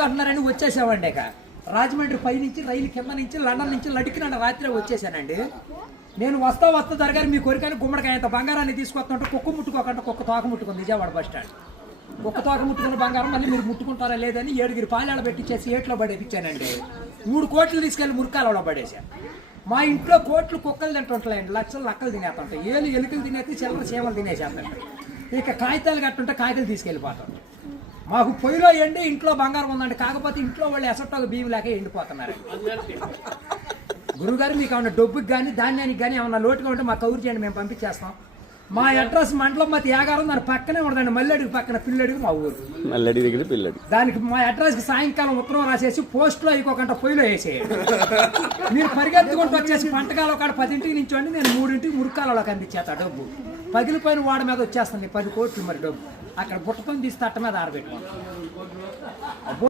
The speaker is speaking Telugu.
వస్తుంది అంటున్నారని వచ్చేసామండి. ఇక రాజమండ్రి పై నుంచి రైలు కింద నుంచి లండన్ నుంచి లడికిన రాత్రి వచ్చేసానండి. నేను వస్తా జరగారు మీ కోరికని గుమ్మడికాయ అంత బంగారాన్ని తీసుకొస్తుంటే కుక్క ముట్టుకోకుండా కుక్క తోక ముట్టుకుంది విజయవాడ బస్ స్టాండ్. కుక్క తోక ముట్టుకున్న బంగారం మళ్ళీ మీరు ముట్టుకుంటారా లేదని 7 పాలేళ్ళ పెట్టించేసి ఏట్లో పడేపించానండి. 3 కోట్లు తీసుకెళ్ళి మురికాలలో పడేశాను. మా ఇంట్లో కోట్లు కుక్కలు తింటుంటాయండి, లక్షలు లక్కలు తినేస్తుంటాయి, ఎలుకలు తినేసి చిల్లర చీమలు తినేసేస్తాయి. ఇక కాగితాలు కట్టుంటే కాగితాలు తీసుకెళ్ళిపోతాం. మాకు పొయ్యిలో ఎండి ఇంట్లో బంగారం ఉందండి, కాకపోతే ఇంట్లో వాళ్ళు ఎసట్టోక బియ్యం లేక ఎండిపోతున్నారు. గురుగారు మీకు ఏమన్నా డబ్బుకి కానీ ధాన్యానికి కానీ ఏమన్నా లోటుగా ఉంటే మాకు కౌరు చేయండి, మేము పంపించేస్తాం. మా అడ్రస్ మండలం మతి యాగారం, దాని పక్కనే ఉండదండి, మల్లెడికి పక్కన పిల్లడికి మా ఊరు. మల్లెడి దగ్గర పిల్లడి దానికి మా అడ్రస్కి సాయంకాలం ఉత్తరం రాసేసి పోస్ట్లో అయిపోకుండా పొయ్యిలో వేసేయండి. మీరు పరిగెత్తుకుంటూ వచ్చేసి పంటకాల ఒక 10ంటికి నుంచోండి, నేను 3ంటికి మురికాలలోకి అందించేస్తా డబ్బు. పగిలిపోయిన వాడి మీద వచ్చేస్తుంది 10 కోట్లు మరి డబ్బు. అక్కడ బుట్టతో తీసి తట్ట మీద ఆరబెట్టుకోండి.